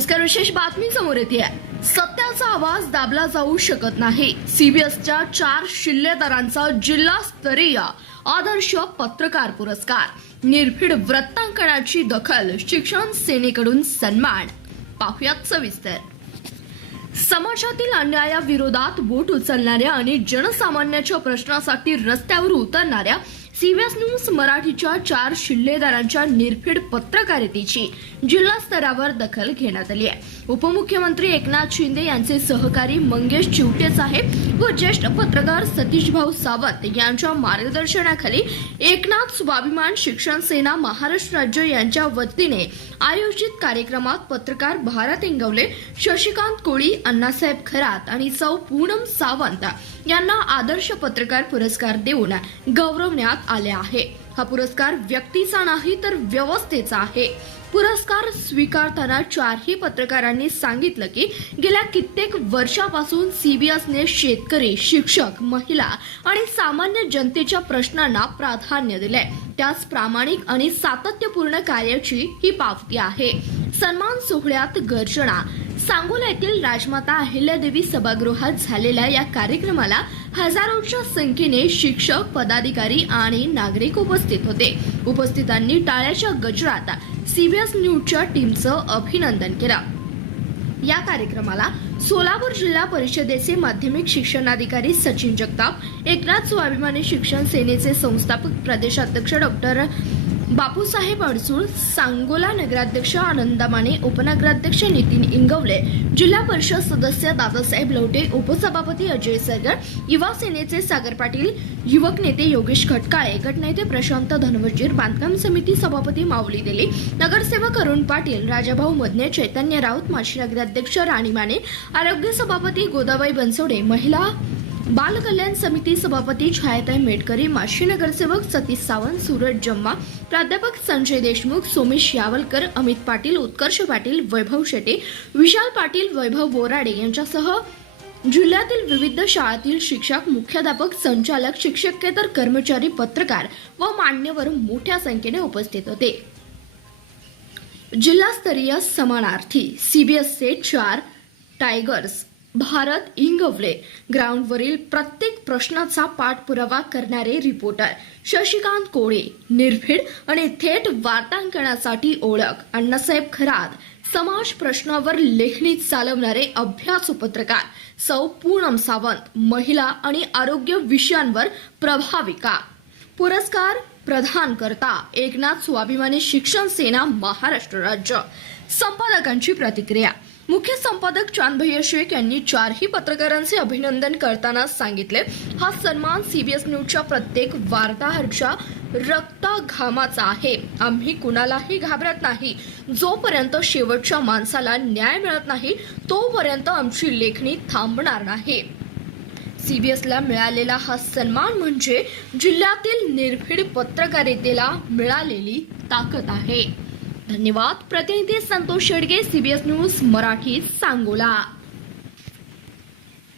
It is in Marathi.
नमस्कार. विशेष बातमी समोर येते. सत्याचा आवाज दाबला जाऊ शकत नाही. सीबीएसच्या 4 शिल्लेदारांचा जिल्हास्तरीय आदर्श पत्रकार पुरस्कार. निर्भीड वृत्तांकनाची दखल, शिक्षण सेनेकडून सन्मान. पाहुयात सविस्तर. समाजातील अन्यायाविरोधात बोट उचलणाऱ्या आणि जनसामान्याच्या प्रश्नासाठी रस्त्यावर उतरणाऱ्या सीबीएस न्यूज मराठीच्या 4 शिल्लेदारांच्या निर्भीड पत्रकारितेची जिल्हा स्तरावर दखल घेण्यात आली आहे. उपमुख्यमंत्री एकनाथ शिंदे यांचे सहकारी मंगेश चिवटे साहेब व ज्येष्ठ पत्रकार सतीशभाऊ सावंत यांच्या मार्गदर्शनाखाली एकनाथ स्वाभिमान शिक्षण सेना महाराष्ट्र राज्य यांच्या वतीने आयोजित कार्यक्रमात पत्रकार भारत इंगवले, शशिकांत कोळी, अण्णासाहेब खरात आणि सौ पूनम सावंत यांना आदर्श पत्रकार पुरस्कार देऊन गौरवण्यात आले आहे. हा पुरस्कार व्यक्तीचा नाही तर व्यवस्थेचा आहे. पुरस्कार स्वीकारताना 4ही पत्रकारांनी सांगितलं की गेल्या कित्येक वर्षापासून सीबीएसने शेतकरी, शिक्षक, महिला आणि सामान्य जनतेच्या प्रश्नांना प्राधान्य दिले. त्याच प्रामाणिक आणि सातत्यपूर्ण कार्याची ही पावती आहे. सन्मान सोहळ्यात गर्जना. सांगोला येथील राजमाता अहिल्यादेवी सभागृहात झालेल्या या कार्यक्रमाला हजारोच्या संख्येने शिक्षक, पदाधिकारी आणि नागरिक उपस्थित होते. उपस्थितांनी टाळ्याच्या गजरात सीबीएस न्यूजच्या टीमचं अभिनंदन केलं. या कार्यक्रमाला सोलापूर जिल्हा परिषदेचे माध्यमिक शिक्षणाधिकारी सचिन जगताप, एकनाथ स्वाभिमानी शिक्षण सेनेचे संस्थापक प्रदेशाध्यक्ष डॉक्टर बापूसाहेब अडसूळ, सांगोला नगराध्यक्ष आनंदा माने, उपनगराध्यक्ष नितीन इंगवले, जिल्हा परिषद सदस्य दादासाहेब लवटे, उपसभापती अजय सरगर, युवा सेनेचे सागर पाटील, युवक नेते योगेश खटकाळे, गटनेते प्रशांत धनवजीर, बांधकाम समिती सभापती माऊली देली, नगरसेवक अरुण पाटील, राजाभाऊ मदने, चैतन्य राऊत, माजी नगराध्यक्ष राणी माने, आरोग्य सभापती गोदाबाई बनसोडे, महिला बाल कल्याण समिती सभापती छायाताई मेटकरी, माजी नगरसेवक सतीश सावंत, सूरज जम्मा, प्राध्यापक संजय देशमुख, सोमेश यावलकर, अमित पाटील, उत्कर्ष पाटील, वैभव शेटे, विशाल पाटील, वैभव बोराडे यांच्यासह जिल्ह्यातील विविध शाळांतील शिक्षक, मुख्याध्यापक, संचालक, शिक्षकेतर कर्मचारी, पत्रकार व मान्यवर मोठ्या संख्येने उपस्थित होते. जिल्हास्तरीय समानार्थी सीबीएसचे 4 टायगर्स. भारत इंगवले. ग्राउंडवरील प्रत्येक प्रश्नाचा पाठपुरावा करणारे रिपोर्टर. शशिकांत कोळी. निर्भीड आणि थेट वार्तांकनासाठी ओळख. अण्णासाहेब खरात. समाज प्रश्नावर लेखणी चालवणारे अभ्यासू पत्रकार. सौ पूनम सावंत. महिला आणि आरोग्य विषयांवर प्रभाविका. पुरस्कार प्रदान करता एकनाथ स्वाभिमानी शिक्षण सेना महाराष्ट्र राज्य. संपादकांची प्रतिक्रिया. मुख्य संपादक चांदभैया शेख यांनी 4ही पत्रकारांचे अभिनंदन करताना सांगितले, हा सन्मान सीबीएस न्यूजच्या प्रत्येक वार्ताहराच्या रक्तघामाचा आहे. आम्ही कुणालाही घाबरत नाही. जोपर्यंत शेवटच्या माणसाला न्याय मिळत नाही तोपर्यंत आमची लेखणी थांबणार नाही. सीबीएसला मिळालेला हा सन्मान म्हणजे जिल्ह्यातील निर्भीड पत्रकारितेला मिळालेली ताकद आहे. धन्यवाद. प्रतिनिधी संतोष शेडगे, सीबीएस न्यूज मराठी, सांगोला.